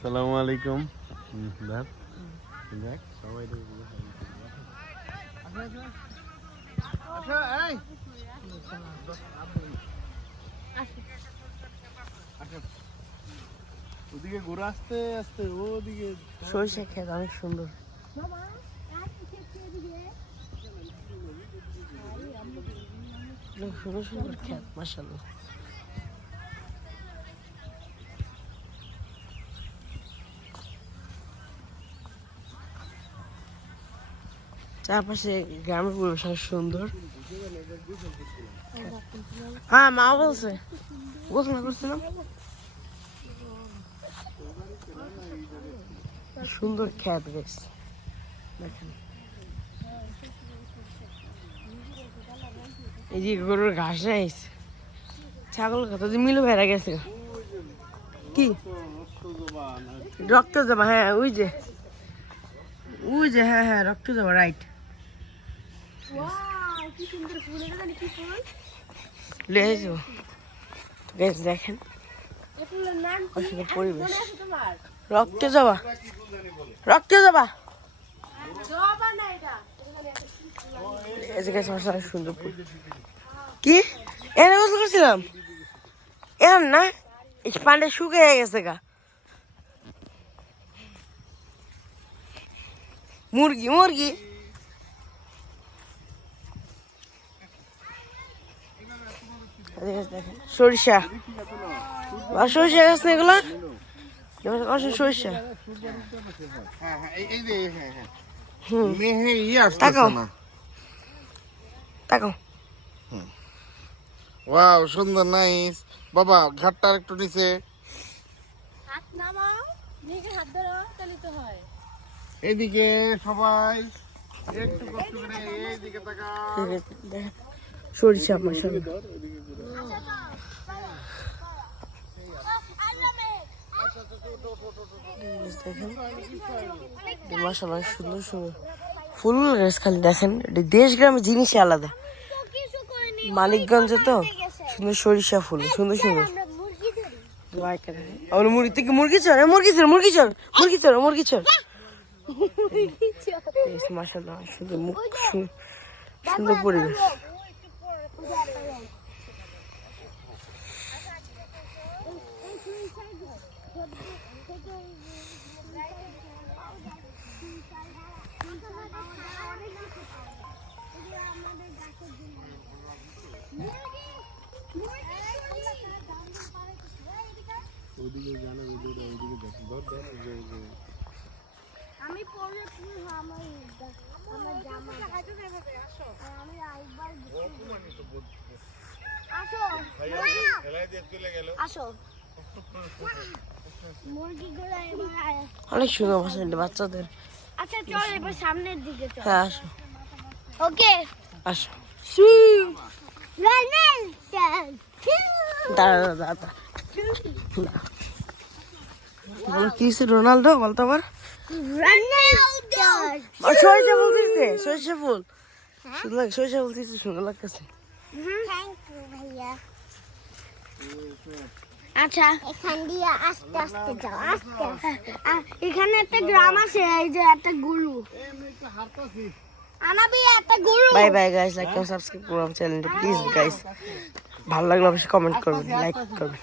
আসসালামু আলাইকুম। সবাই ওদিকে ঘুরে আসতে আসতে ওদিকে সরিষা ক্ষেত অনেক সুন্দর। সুন্দর সুন্দর ক্ষেত মাশাআল্লাহ। চারপাশে গ্রামের পরিবেশ অনেক সুন্দর। হ্যাঁ মা বলছে গোসল করছিলাম। সুন্দর ক্ষেত বেশ দেখেন। এই যে গরুর ঘাস আইছে, ছাগল কত মিলু ভেড়া গেছে কি রক্ত জমা। হ্যাঁ ওই যে হ্যাঁ হ্যাঁ রক্ত জমা রাইট। দেখেন পরিবেশ রক্ত জবা সুন্দর কি এনে গোসল করছিলাম এখন না পান্ডে শুকিয়ে গেছে গা। মুরগি সরিষা গাছ না এগুলা সরিষা। তাকাও ওয়াও সুন্দর নাইস। বাবা ঘাটটা একটু নিচে এদিকে সবাই একটু কষ্ট করে এইদিকে তাকাও। সরিষা মাশাআল্লাহ মাশাআল্লাহ সুন্দর সুন্দর ফুল গাছ। খালি দেখেন দেশ গ্রামের জিনিসই আলাদা। মানিকগঞ্জে তো সুন্দর সরিষা ফুল সুন্দর সুন্দর। আমার মুরগি থেকে মুরগি চর মাশাআল্লাহ সুন্দর মুখ সুন্দর পরিবেশ। আমি পরে আমার জামা আসো আমি আইবার আসো মুরগিগুলো এবার অনেক সুন্দর বাচ্চাদের। আচ্ছা চল এবার সামনের দিকে চল। হ্যাঁ আসো ওকে আসো। রান্নাল দাদা কি রোনাল্ডো বলতো আবার সরিষা ফুল দিচ্ছে। সরিষা ফুল সরিষা ফুল দিচ্ছে সুন্দর লাগতেছে। আচ্ছা এখান দিয়ে আস্তে আস্তে যাও আস্তে এখানে একটা গ্রাম আছে এই যে একটা গরু আনাবি একটা গরু। Bye bye guys, like subscribe করুন চ্যানেলটা প্লিজ গাইস। ভালো লাগলে অবশ্যই কমেন্ট করবেন, লাইক করবেন।